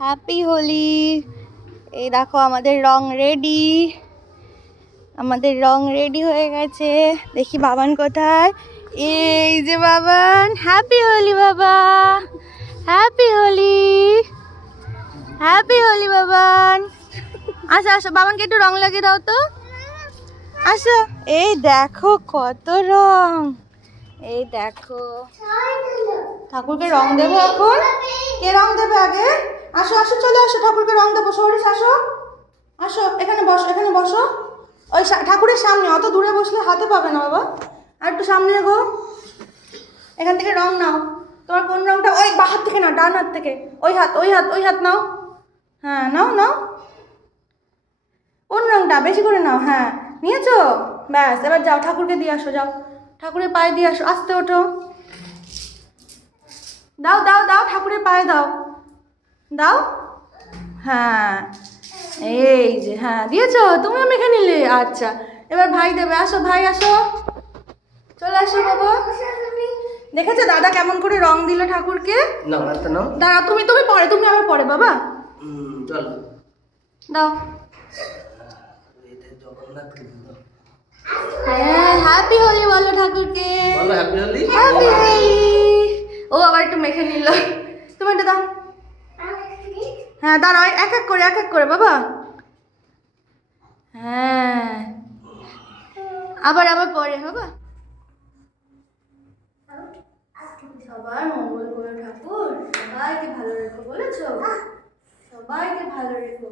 Happy Holi. এই দেখো আমাদের রং রেডি, আমাদের রং রেডি হয়ে গেছে। দেখি বাবান কোথায়? এই যে বাবান। হ্যাপি হোলি বাবা, হ্যাপি হোলি, হ্যাপি হোলি বাবান। আসো আসো, বাবানকে একটু রং লাগিয়ে দাও তো, আসো। এই দেখো কত রং, এই দেখো। ঠাকুরকে রং দেবো এখন। কে রং দেবে আগে? আসো আসো, চলে আসো, ঠাকুরকে রং দেবো। সরিস আসো, আসো এখানে বসো, এখানে বসো। ওই ঠাকুরের সামনে, অত দূরে বসলে হাতে পাবে না বাবা। আর একটু সামনে এগো। এখান থেকে রং নাও। তোমার কোন রংটা? ওই বা হাত থেকে না, ডান হাত থেকে। ওই হাত, ওই হাত, ওই হাত নাও। হ্যাঁ নাও নাও। কোন রংটা? বেশি করে নাও। হ্যাঁ নিয়েছো? ব্যাস, এবার যাও ঠাকুরকে দিয়ে আসো, যাও ঠাকুরের পায়ে দিয়ে আসো। আস্তে ওঠো। দাও দাও দাও, ঠাকুরের পায়ে দাও, দাও। হ্যাঁ এই যে, হ্যাঁ দিয়েছো, তুমিও মেখে নিলে। আচ্ছা এবার ভাই দেবে। আসো ভাই, আসো, চলে আসো বাবা। দেখেছো দাদা কেমন করে রং দিল ঠাকুরকে? দাঁড়া, তুমি তুমি পরে, তুমি আবার পরে বাবা। চলো দাও। হ্যাঁ হ্যাপি হোলি বলো ঠাকুরকে। হ্যাপি হোলি। হ্যাপি হোলি। ও আবার একটু মেখে নিল। তুমি এটা দাও। হ্যাঁ দাঁড়াও, এক এক করে, এক এক করে বাবা। হ্যাঁ আবার আবার পরে বাবা। সবার মঙ্গল করো ঠাকুর, সবাইকে ভালো রেখো, বলেছো? সবাইকে ভালো রেখো।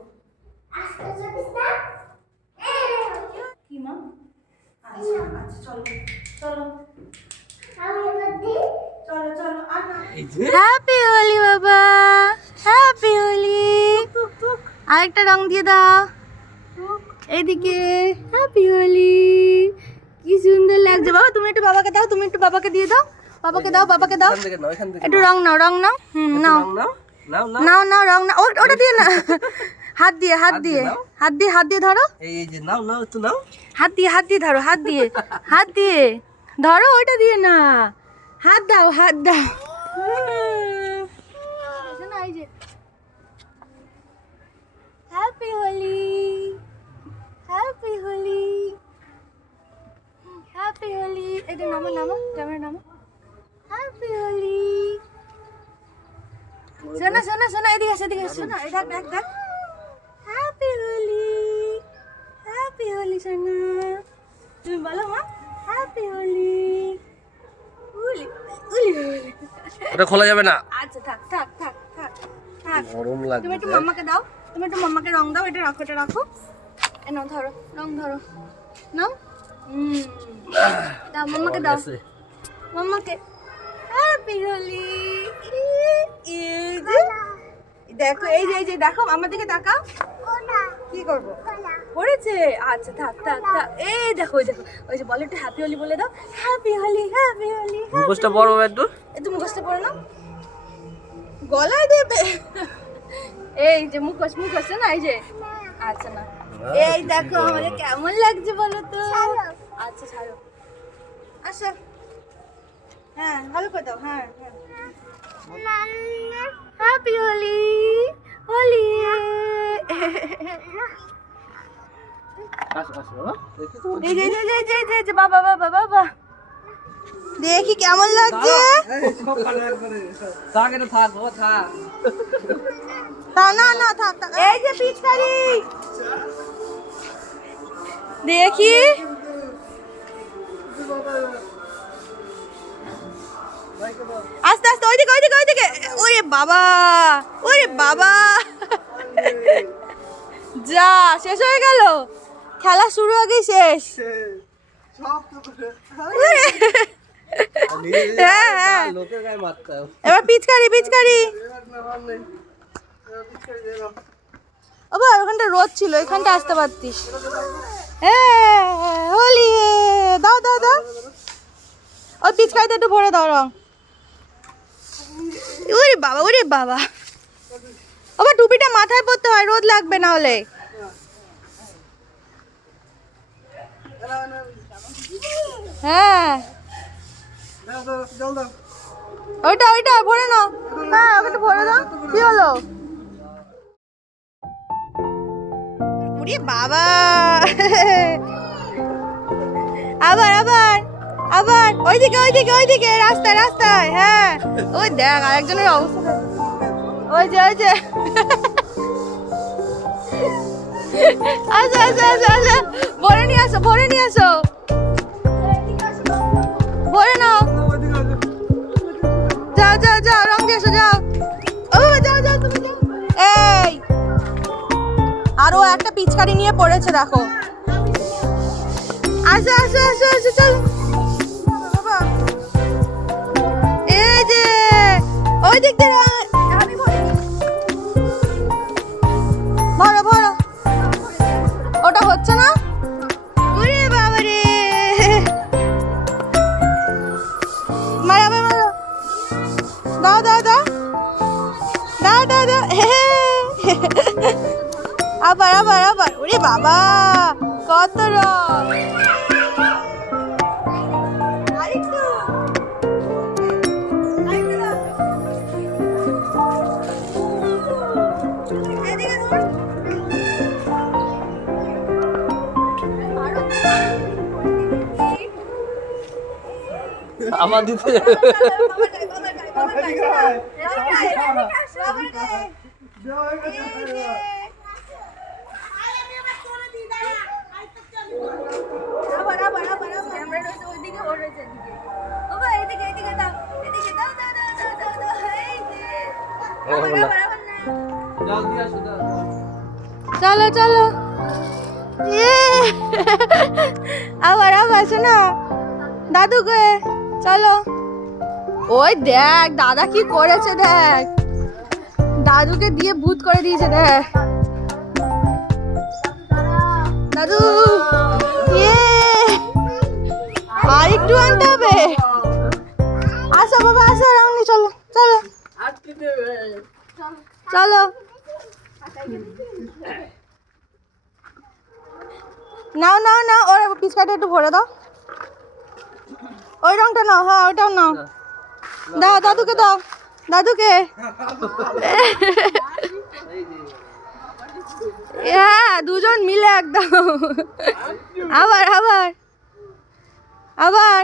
কি মা? আচ্ছা আচ্ছা, চলো চলো চলো চলো। হ্যাপি হোলি বাবা, হ্যাপি হোলি। আরেকটা রং দিয়ে দাও এইদিকে। হ্যাপি হোলি, কি সুন্দর লাগছে বাবা। তুমি একটু বাবাকে দাও, তুমি একটু বাবাকে দিয়ে দাও। বাবাকে দাও, বাবাকে দাও। একটু রং নাও, রং নাও। নাও নাও নাও, রং নাও। ওটা দিয়ে না, হাত দিয়ে, হাত দিয়ে, হাত দিয়ে, হাত দিয়ে ধরো। এই যে নাও নাও, একটু নাও। হাত দিয়ে, হাত দিয়ে ধরো, হাত দিয়ে, হাত দিয়ে ধরো। ওইটা দিয়ে না, হাত দাও, হাত দাও। এই যে happy Holi, happy Holi, happy Holi. এটা নামো, নামো, ক্যামেরা নামো। হ্যাপি হোলি। শোনা শোনা শোনা, এদিকে আসো, এদিকে আসো। শোনা, এই দেখ দেখ দেখ। হ্যাপি হোলি, হ্যাপি হোলি সোনা। তুমি বলো মা, হ্যাপি হোলি। হোলি হোলি হোলি। ওটা খোলা যাবে না। আচ্ছা থাক থাক থাক থাক থাক। গরম লাগছে। তুমি একটু মাম্মাকে দাও, তুমি একটু মাম্মাকে রং দাও। এটা রাখো, এটা রাখো। এ নাও ধরো, রং ধরো, নাও। দাও মাম্মাকে, দাও মাম্মাকে। হ্যাপি হোলি। দেখো, এই যে, এই যে দেখো, আমার দিকে তাকাও। কি করবো? পড়েছে? আচ্ছা থাক থাক থাক। এই দেখো, ওই দেখো, ওই যে বলো একটু হ্যাপি হোলি বলে দাও। Happy Holi, happy Holi. মুখোশটা বড় একটু। একটু মুখোশটা পরে নাও, গলায় দেবে। এই যে মুখোশ, মুখোশ না, এই যে। আচ্ছা না, এই দেখো আমাদের কেমন লাগছে বলো তো। আচ্ছা ছাড়ো, আসো। হ্যাঁ ভালো করে দাও। হ্যাঁ হ্যাপি হোলি, হোলি। এই যে, এই যে, বাবা বাবা বাবা, দেখি কেমন লাগছে। না না থাক থাক। এই যে পিচকারি, দেখি। আস্তে আস্তে, ওইদিকে ওইদিকে ওইদিকে। ওরে বাবা, ওরে বাবা, যা শেষ হয়ে গেল। খেলা শুরু আগেই শেষ। হ্যাঁ হ্যাঁ, এবার পিচকারি, পিচকারি। বাবা ওখানটা রোদ ছিল, এখানটা আসতে পারতিস। হ্যাঁ হোলি, দাও দাও দাও। ওই পিচকারিতে একটু ভরে দাও রং। ওরে বাবা, ওরে বাবা। আবার টুপিটা মাথায় পরতে হয়, রোদ লাগবে না হলে। হ্যাঁ ওইটা ওইটা ভরে নাও। হ্যাঁ ওটা ভরে দাও। কি হলো? ওরে বাবা আবার আবার আবার ওইদিকে ওইদিকে ওইদিকে রাস্তায় রাস্তায় হ্যাঁ ওই দেখ আরেকজনের অবস্থা ওই যে আচ্ছা আচ্ছা আচ্ছা আচ্ছা ভরে নিয়ে আসো ভরে নিয়ে আসো ভরে নাও যাও যাও যাও রং দিয়ে এসো যাও ও যাও যাও তুমি যাও এই আরো একটা পিচকারি নিয়ে পড়েছে দেখো আসো আসো আসো আসো চল বাবা এই যে ওই দিক দিয়ে আমি ভরো ভরো ওটা হচ্ছে না ওরে বাবা রে মারা মারো দাও দাও দাও দাও দাও দাও আবার আবার আবার ওরে বাবা কত রং আরেকটু এদিকে ধর আমার দিতে চলো চলো আবার আবার শোনো দাদুকে চলো ওই দেখ দাদা কি করেছে দেখ দাদুকে দিয়ে ভূত করে দিয়েছে দেখ দাদু আর একটু আনতে হবে আসো বাবা আসো রাউনি চলো চলো চলো নাও নাও নাও ওর পিচকাটা একটু ভরে দাও ওই রংটা নাও হ্যাঁ ওইটাও নাও দাও দাদুকে দাও দাদুকে হ্যাঁ দুজন মিলে একদম আবার আবার আবার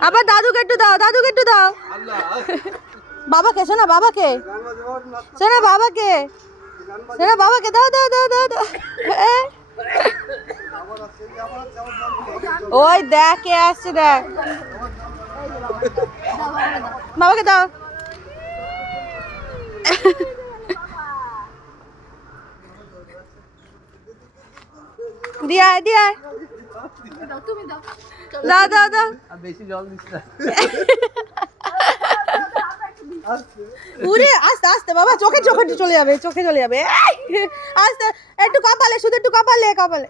আবার দাদুকে একটু দাও দাদুকে একটু দাও বাবাকে শোনা বাবাকে শোনা বাবাকে শোনা বাবাকে দাও দাও দাও দাও দাও ওই দেখ কে আসছে দেখ বাবাকে দাও দিয়া দিয়া দাও দাও দাও বেশি জল দিস না উরে আস্তে আস্তে বাবা চোখে চোখে চলে যাবে চোখে চলে যাবে আস্তে একটু কপালে শুধু একটু কপালে কপালে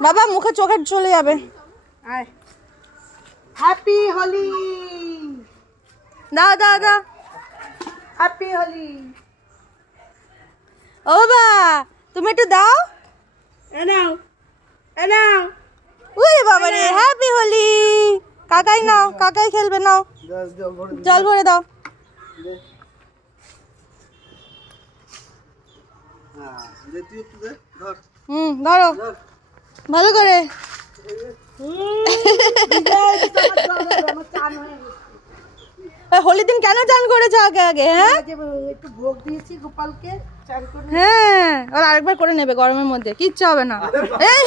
বাবা মুখে চোখে চলে যাবে হ্যাপি হোলি দাও দাও দাও হ্যাপি হোলি ও বাবা তুমি একটু দাও এনাও এনাও উরে বাবা রে হ্যাপি হোলি কাকাই নাও কাকাই খেলবে নাও জল ভরে দাও ধরো ভালো করে হোলির দিন কেন চান করেছো আগে আগে হ্যাঁ একটু ভোগ দিয়েছি গোপালকে চান করে হ্যাঁ ওর আরেকবার করে নেবে গরমের মধ্যে কিচ্ছু হবে না এই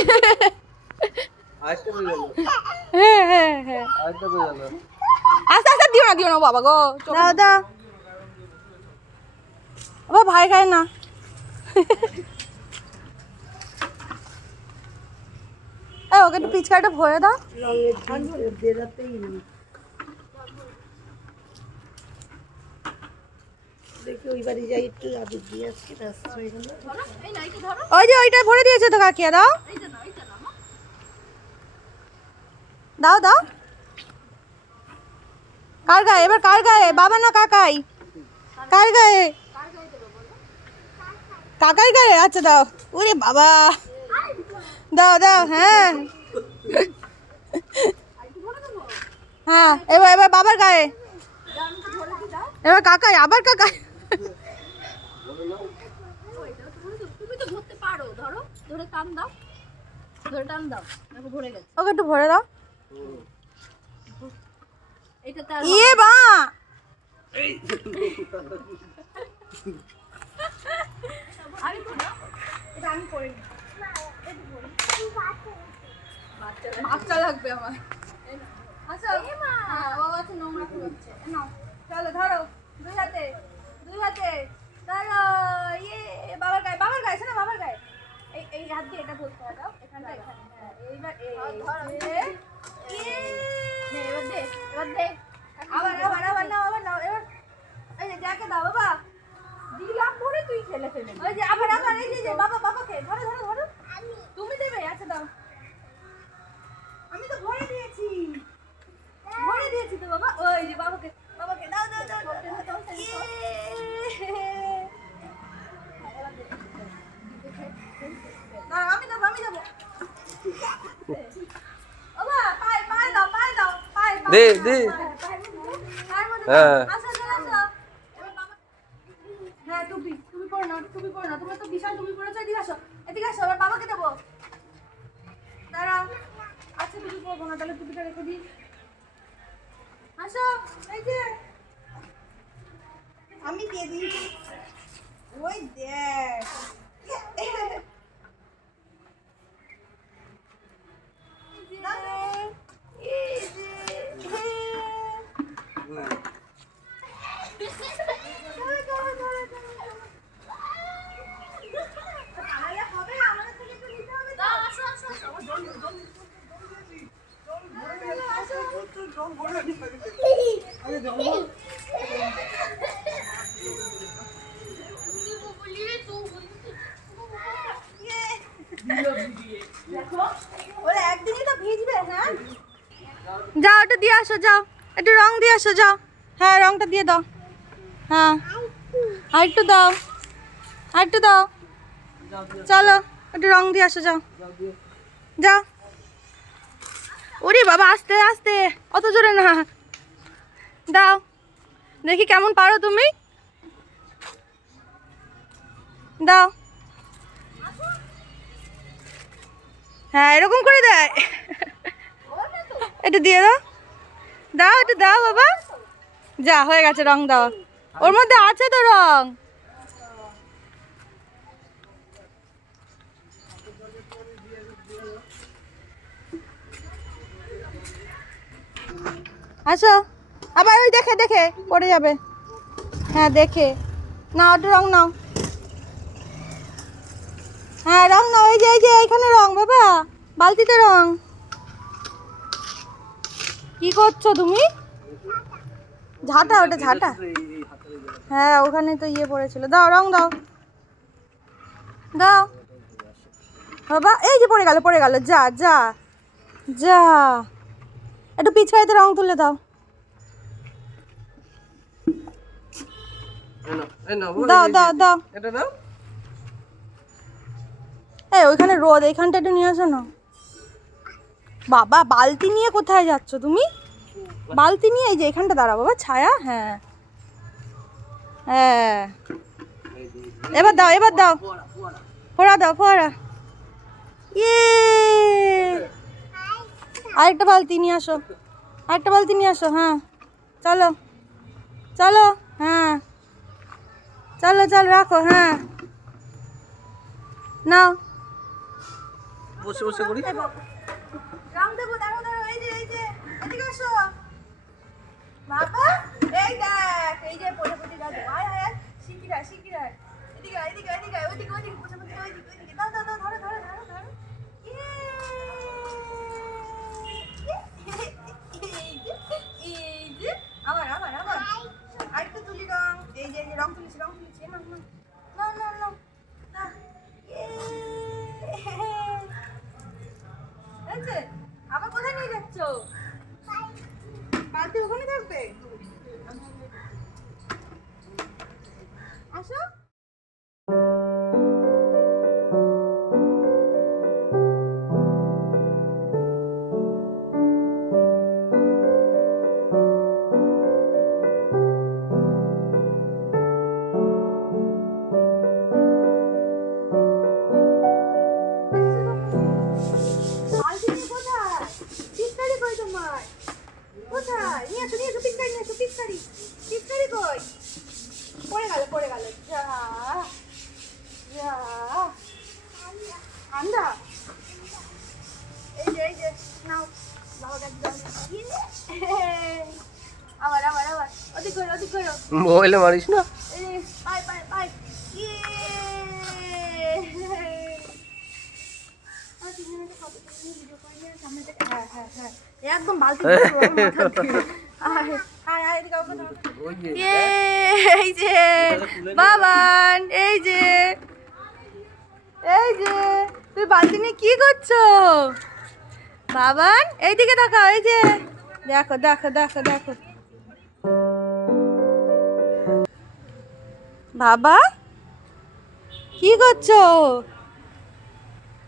হ্যাঁ হ্যাঁ হ্যাঁ আস্তে আস্তে দিও না বাবা গো দাও দাও বাবা ভাই খায় না ওকে একটু পিচকারিটা ভরে দাও রঙের ঝাল বেরাতেই নেই দেখি ওই বাড়ি যাই একটু আবির দিয়ে আসছি ব্যস্ত হয়ে গেল ওই যে ওইটা ভরে দিয়েছে তো কাকিয়া দাও দাও দাও কার গায়ে এবার কার গায়ে বাবা না কাকাই কার গায়ে কাকাই গায়ে আচ্ছা দাও ওরে বাবা দাও দাও হ্যাঁ হ্যাঁ এবার এবার বাবার গায়ে এবার কাকাই, আবার কাকাই। তুমি তো ধরতে পারো, ধরো, ধরে টান দাও, ধরে টান দাও, দেখো ভরে গেছে। ওকে একটু ভরে দাও। এটা তার ইয়ে বা, আমি তো না, এটা আমি করে নিই। বাচ্চা লাগবে আমার। আচ্ছা বাবা আছে, নোংরা করছে। নাও চলো, ধরো দুই হাতে, দুই হাতে ধরো। ইয়ে বাবার গায়ে, বাবার গায়ে, শোনো বাবার গায়ে। এই এই হাত দিয়ে এটা বলতে হবে, এখানটা এখানে। হ্যাঁ, এইবার এবার দে, এবার দে। আবার আবার আবার নাও, আবার নাও। এবার এই যে যাকে দাও বাবা, দিলাম ভরে তুই ফেলে ফেলে। ওই যে আবার আবার এই যে বাবা, বাবাকে ধরো ধরো ধরো। তুমি দেবে? আচ্ছা দাও। আমি তো ভরে দিয়েছি, ভরে দিয়েছি তো বাবা। ওই যে বাবাকে, বাবাকে দাও দাও দাও দাও। দাঁড়াও, আমি দেবো, আমি দেবো। বাবা পায়ে পায়ে দাও, পায়ে দাও, পায়ে দে দে। পায়ের মধ্যে হ্যাঁ। দাও। আসো চলে আসো। এবার বাবা, হ্যাঁ টুপি, টুপি পরে নাও, টুপি পরে নাও। তোমরা তো বিশাল টুপি পরেছো। এদিকে আসো, এদিকে আসো। এবার বাবাকে দেবো। দাঁড়াও, আচ্ছা টুপি পরবো না, তাহলে টুপিটা রেখে দিই। আসো, এই যে আমি দিয়ে দিই। ওই দেখ, এই যে, ধরো, ধরো, ধরো, ধরো। তাহলে হবে, আমাদের থেকে একটু নিতে হবে তো। আসো, আসো, আসো। ওরা একদিনই তো ভিজবে। হ্যাঁ যাও, একটু দিয়ে আসো, যাও একটু রং দিয়ে আসো, যাও। হ্যাঁ রংটা দিয়ে দাও। হ্যাঁ আর একটু দাও, আর একটু দাও। চলো একটু রং দিয়ে আসো, যাও যাও। ওরে বাবা, আস্তে আস্তে, অত জোরে না। দাও দেখি কেমন পারো তুমি। দাও। হ্যাঁ এরকম করে দেয়। একটু দিয়ে দাও, দাও একটু দাও বাবা। যা হয়ে গেছে, রং দাও। ওর মধ্যে আছে তো রং। আসো, আবার ওই দেখে দেখে পড়ে যাবে। হ্যাঁ দেখে নাও, একটু রং নাও। হ্যাঁ রং নাও, এই যে এই যে এইখানে রং বাবা, বালতিতে রং। কি করছো তুমি? ঝাঁটা, ওটা ঝাঁটা। হ্যাঁ ওখানে তো ইয়ে পড়েছিল। দাও রং দাও, দাও বাবা। এই যে পড়ে গেল, পড়ে গেল। যা যা যা, একটু পিছাইতে রং তুলে দাও। দাও দাও দাও। এটা নাও। এই ওইখানে রোদ, এইখানটা একটু নিয়ে আসো না। বাবা বালতি নিয়ে কোথায় যাচ্ছ তুমি? বালতি নিয়ে এই যে এখানটা দাঁড়াও বাবা, ছায়া। হ্যাঁ হ্যাঁ, এবার দাও, এবার দাও। ফোড়া দাও, ফোড়া। ইয়ে, আরেকটা বালতি নিয়ে আসো, আরেকটা বালতি নিয়ে আসো। হ্যাঁ চলো চলো, হ্যাঁ চলো চলো, রাখো। হ্যাঁ নাও। বসে বসে করি। রং দেবো, দাঁড়াও দাঁড়াও, এই যে এই যে এদিকে আসো বাবা। এই দেখ, এই যে প্রজাপতি গাছ। আয় আয় আয়, শিগগির আয়, শিগগির আয়। এদিকে আয়, এদিকে এদিকে আয়, ওইদিকে ওইদিকে, প্রজাপতি ওইদিকে ওইদিকে। দাও দাও দাও, ধরো ধরো ধরো ধরো। ইয়ে, এই যে এই যে, আবার আবার আবার আরেকটু তুলি রং। এই যে এই যে রং তুলেছি, রং তুলেছি। নাও নাও নাও নাও নাও নাও। ইয়ে, হয়েছে? আবার কোথায় নিয়ে যাচ্ছ? বালতি ওখানে থাকবে। আসো। কোথায়? নিয়ে আসো পিচকারি নিয়ে আসো, পিচকারি কই? পড়ে গেল যা যা। ঠান্ডা, এই যে নাও বাবাকে একদম আবার ওদিক করো মোবাইলে মারিস না। পাই হ্যাঁ একদম বালতি এই যে বাবান, এই যে তুই বালতি নিয়ে কি করছো বাবান? এইদিকে দেখো, এই যে দেখো বাবা কি করছো?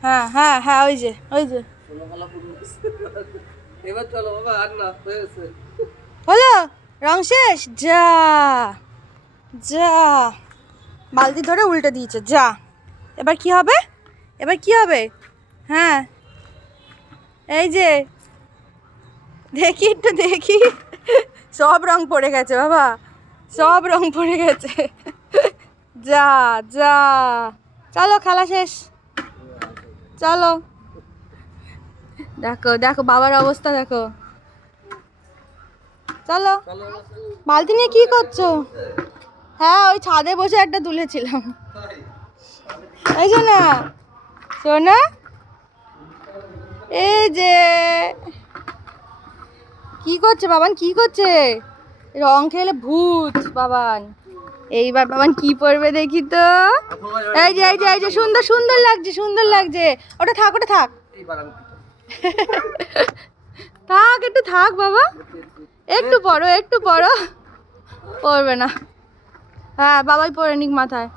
হ্যাঁ ওই যে এবার চলো বাবা, আর না হয়েছে। হলো রং শেষ, যা বালতি ধরে উল্টে দিয়েছে, যা। এবার কি হবে? হ্যাঁ এই যে দেখি সব রং পড়ে গেছে বাবা, সব রং পড়ে গেছে। যা চলো খেলা শেষ, চলো। দেখো বাবার অবস্থা দেখো, চলো। বালতি নিয়ে কি করছো? হ্যাঁ ওই ছাদে বসে একটা তুলেছিলাম, এই যে না সোনা, এই যে কি করছে বাবান, কি করছে? রং খেলে ভূত বাবান। এইবার বাবান কি পড়বে দেখি তো। এই যে সুন্দর লাগছে। ওটা থাক একটু থাক বাবা, একটু পড়ো পড়বে না। হ্যাঁ বাবাই পড়ে নিক মাথায়।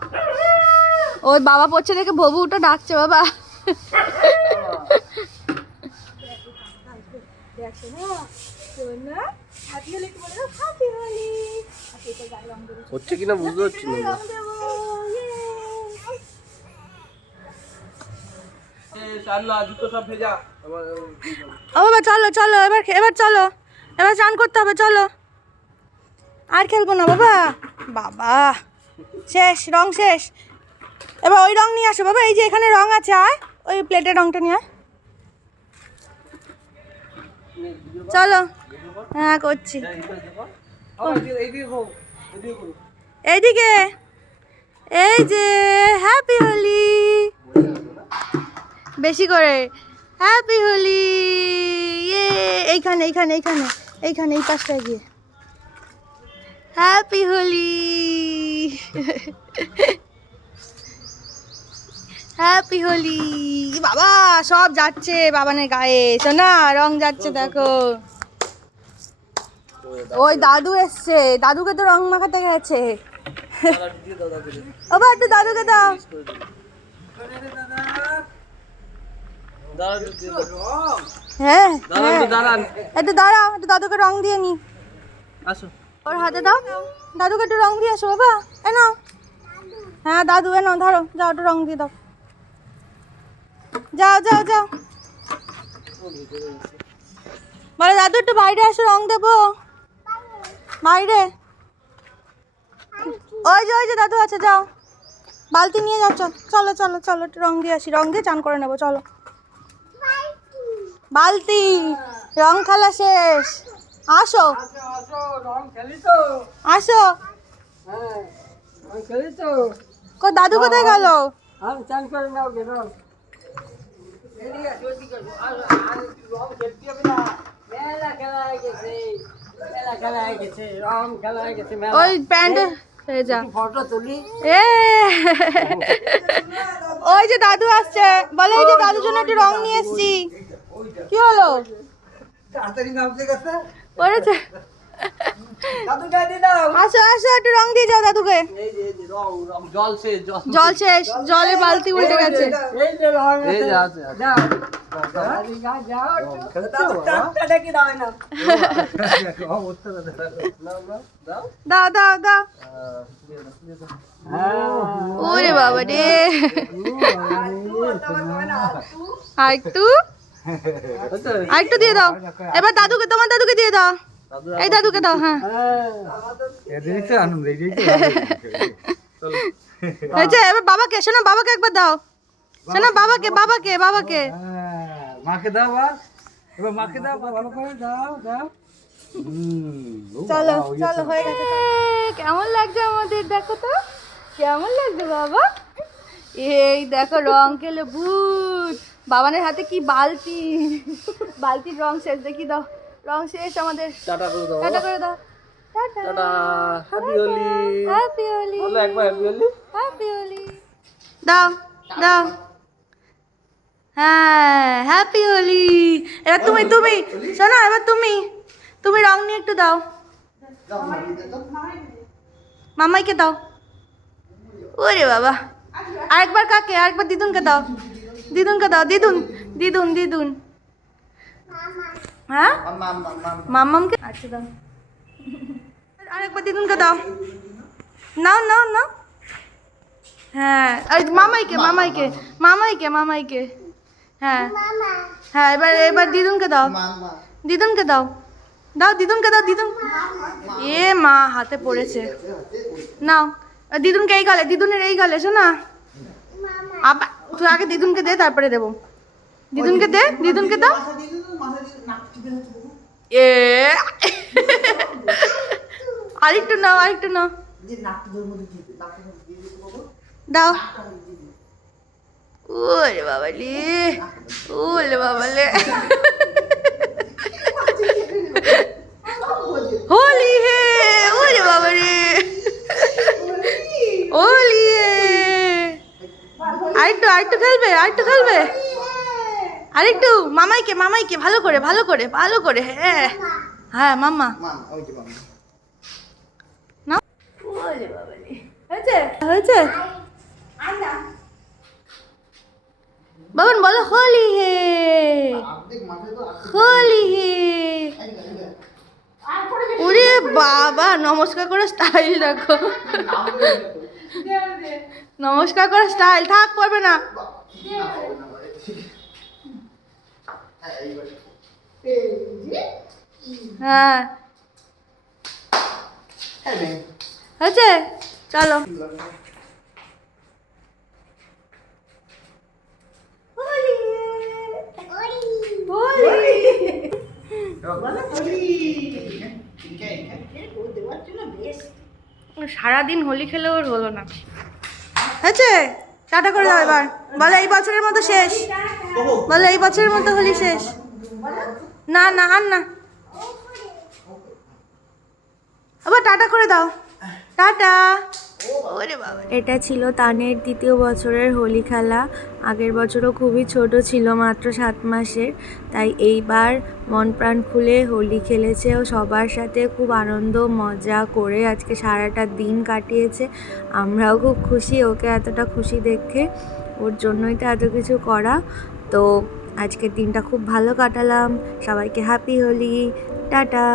ওই বাবা পড়ছে দেখে ভবুটা ডাকছে বাবা। হচ্ছে কিনা বুঝতে পারছি না। ও বাবা চলো এবার চলো, এবার চান করতে হবে, চলো। আর খেলবো না বাবা শেষ, রং শেষ। এবার ওই রং নিয়ে আসো বাবা, এই যে এখানে রং আছে, আয় ওই প্লেটের রংটা নিয়ে আয়। চলো হ্যাঁ করছি, এইদিকে এই যে হ্যাপি হোলি, বেশি করে হ্যাপি হোলি। এইখানে এই পাশটায় গিয়ে হ্যাপি হোলি, হ্যাপি হোলি। বাবা সব যাচ্ছে বাবানের গায়ে, শোনা রং যাচ্ছে দেখো। ওই দাদু এসছে, দাদুকে তো রং মাখাতে গেছে। বাবা একটু দাদুকে দাও। হ্যাঁ একটু দাঁড়াও, একটু দাদুকে রং দিয়ে নি। ওর হাতে দাও, দাদুকে একটু রং দিয়ে আসো বাবা। এনো হ্যাঁ দাদু এনো, ধরো যাও একটু রং দিয়ে দাও, যাও। বলে দাদু একটু বাইরে আসো, রং দেবো বাইরে। ওই যে দাদু আছে, যাও বালতি নিয়ে যাও, চলো একটু রং দিয়ে আসি, রং দিয়ে চান করে নেবো, চলো। বালতি রং খেলা শেষ, আসো দাদু কোথায় গেল? ওই প্যান্ট যা ফটো তুলি। ওই যে দাদু আসছে, বলে এই যে দাদুর জন্য একটু রং নিয়ে এসছি। কি হলো? পড়েছে? আসো একটু রং দিয়ে যাও দাদুকে। জল শেষ, জলে বালতি উল্টে গেছে। দাও ওরে বাবা রে, আরেকটু দিয়ে দাও। এবার তোমার দাদুকে দিয়ে দাও। এই দাদুকে দাও। হ্যাঁ এদেরই তো আনন্দ, এটাই তো চলো হয়েছে। এবার বাবাকে, শোনো বাবাকে একবার দাও, শোনো বাবাকে বাবাকে বাবাকে। মাকে দাও আর এবার মাকে দাও, ভালো করে দাও দাও। চলো চলো হয়ে গেছে। কেমন লাগছে আমাদের, দেখো তো কেমন লাগছে বাবা। এই দেখো রং খেলে ভূত। বাবানের হাতে কি বালতি, বালতির রং শেষ, দেখি দাও রং শেষ আমাদের। টাটা করে দাও টাটা করে দাও, tata, tata happy Holi happy Holi, বলো একবার হ্যাপি হোলি হ্যাপি হোলি দাও দাও। হ্যাঁ হ্যাপি হোলি। এবার তুমি তুমি শোনো, এবার তুমি তুমি রং নিয়ে একটু দাও, মামাইকে দাও। ওরে বাবা, আরেকবার কাকে, আরেকবার দিদুনকে দাও, দিদুনকে দাও, দিদুন দিদুন দিদুন। হ্যাঁ মামামকে, আচ্ছা দাও। আরেকবার দিদুনকে দাও, নাও নাও নাও। হ্যাঁ আর মামাইকে মামাইকে মামাইকে মামাইকে। হ্যাঁ হ্যাঁ এবার এবার দিদুনকে দাও, দিদুনকে দাও, দাও দিদুনকে দাও, দিদুন। এ মা হাতে পড়েছে, নাও দিদুনকে এই গালে, দিদুনের এই গালে শোনা। আবার তুই আগে দিদুনকে দে, তারপরে দেবো। দিদুনকে দে, দিদুনকে দাও। এ আরেকটু নাও, আরেকটু নাও, দাও। ওরে বাবালে, ওরে বাবালে, হোলি হে, ওরে বাবারে হোলি হে। আরেকটু আরেকটু খেলবে, আরেকটু খেলবে, আরেকটু। মামাইকে মামাইকে ভালো করে ভালো করে ভালো করে। হ্যাঁ হ্যাঁ মাম্মা না। ওরে বাবারে, হয়েছে হয়েছে। বাবন বলো হোলি হে, হোলি হে। ওরে বাবা, নমস্কার করে স্টাইল দেখো, নমস্কার করে স্টাইল। থাক করবে না। হ্যাঁ হয়েছে, চলো। সারাদিন হোলি খেলেও ওর হলো না। হয়েছে, টাটা করে দাও এবার। বলো এই বছরের মতো শেষ, বলো এই বছরের মতো হোলি শেষ। না না আর না, আবার টাটা করে দাও, টাটা। এটা ছিল তানের দ্বিতীয় বছরের হোলি খেলা। আগের বছরও খুবই ছোট ছিল, মাত্র 7 মাসের। তাই এইবার মন প্রাণ খুলে হোলি খেলেছে ও সবার সাথে খুব আনন্দ মজা করে আজকে সারাটা দিন কাটিয়েছে। আমরাও খুব খুশি ওকে এতটা খুশি দেখে, ওর জন্যই তো এত কিছু করা। তো আজকের দিনটা খুব ভালো কাটালাম। সবাইকে হ্যাপি হোলি, টাটা।